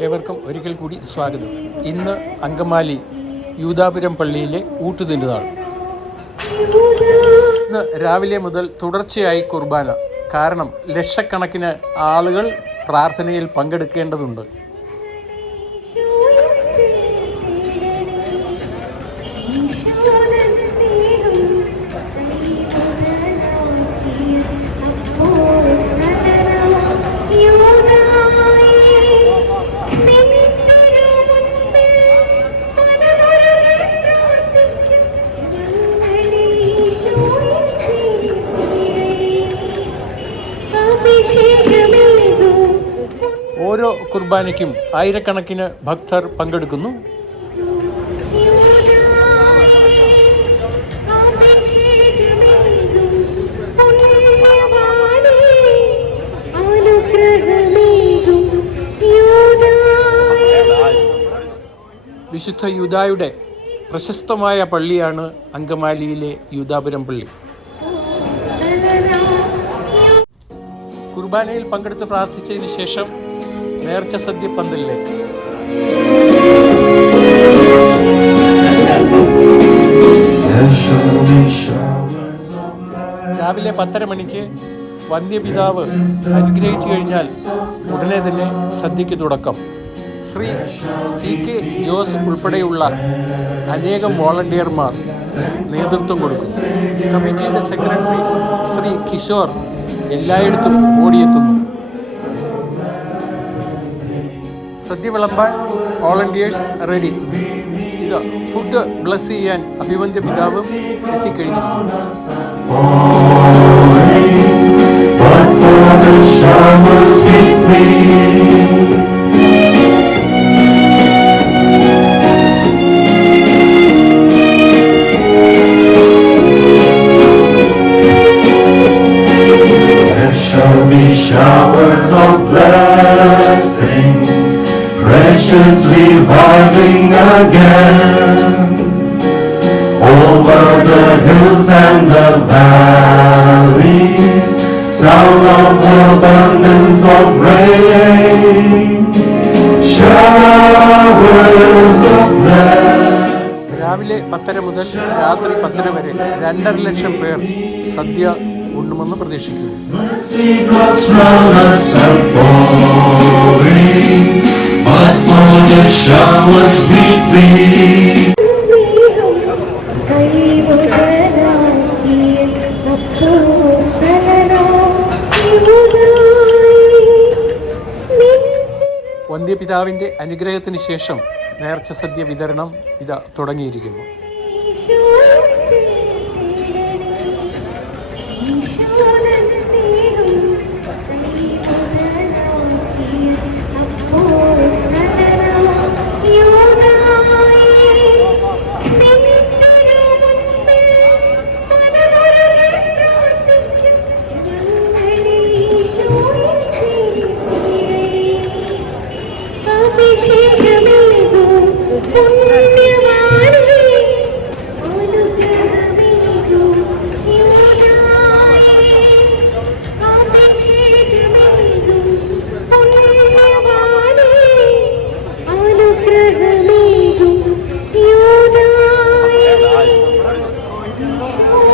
ഏവർക്കും ഒരിക്കൽ കൂടി സ്വാഗതം. ഇന്ന് അങ്കമാലി യൂതാപുരം പള്ളിയിലെ ഊട്ടുതിരുനാൾ. ഇന്ന് രാവിലെ മുതൽ തുടർച്ചയായി കുർബാന. കാരണം ലക്ഷക്കണക്കിന് ആളുകൾ പ്രാർത്ഥനയിൽ പങ്കെടുക്കേണ്ടതുണ്ട്. കുർബാനയ്ക്കും ആയിരക്കണക്കിന് ഭക്തർ പങ്കെടുക്കുന്നു. വിശുദ്ധ യുദായുടെ പ്രശസ്തമായ പള്ളിയാണ് അങ്കമാലിയിലെ യൂതാപുരം പള്ളി. കുർബാനയിൽ പങ്കെടുത്ത് പ്രാർത്ഥിച്ചതിന് ശേഷം നേർച്ച സദ്യ പന്തലിലേക്ക്. രാവിലെ പത്തര മണിക്ക് വന്ധ്യപിതാവ് അനുഗ്രഹിച്ചു കഴിഞ്ഞാൽ ഉടനെ തന്നെ സദ്യക്ക് തുടക്കം. ശ്രീ സി കെ ജോസ് ഉൾപ്പെടെയുള്ള അനേകം വോളണ്ടിയർമാർ നേതൃത്വം കൊടുക്കും കമ്മിറ്റിയുടെ സെക്രട്ടറി ശ്രീ കിഷോർ എല്ലായിടത്തും ഓടിയെത്തുന്നു. സദ്യ വിളമ്പാൻ വോളണ്ടിയേഴ്സ് റെഡി ഇത് ഫുഡ് ബ്ലസ് ചെയ്യാൻ അഭിവന്ദ്യ പിതാവും എത്തിക്കഴിഞ്ഞിരിക്കുന്നു But for the showers we plead. There shall be showers of blessing, Precious reviving again over the hills and the valleys, sound of abundance of rain, showers of blessing. രാവിലെ പത്തര മുതൽ രാത്രി പത്തര വരെ രണ്ടര ലക്ഷം പേർ സദ്യ ഉണ്ണുമെന്ന് പ്രതീക്ഷിക്കുന്നു. അനുഗ്രഹത്തിന് ശേഷം നേർച്ച സദ്യ വിതരണം ഇതാ തുടങ്ങിയിരിക്കുന്നു. ഈശോരൻ സ്നേഹം Oh,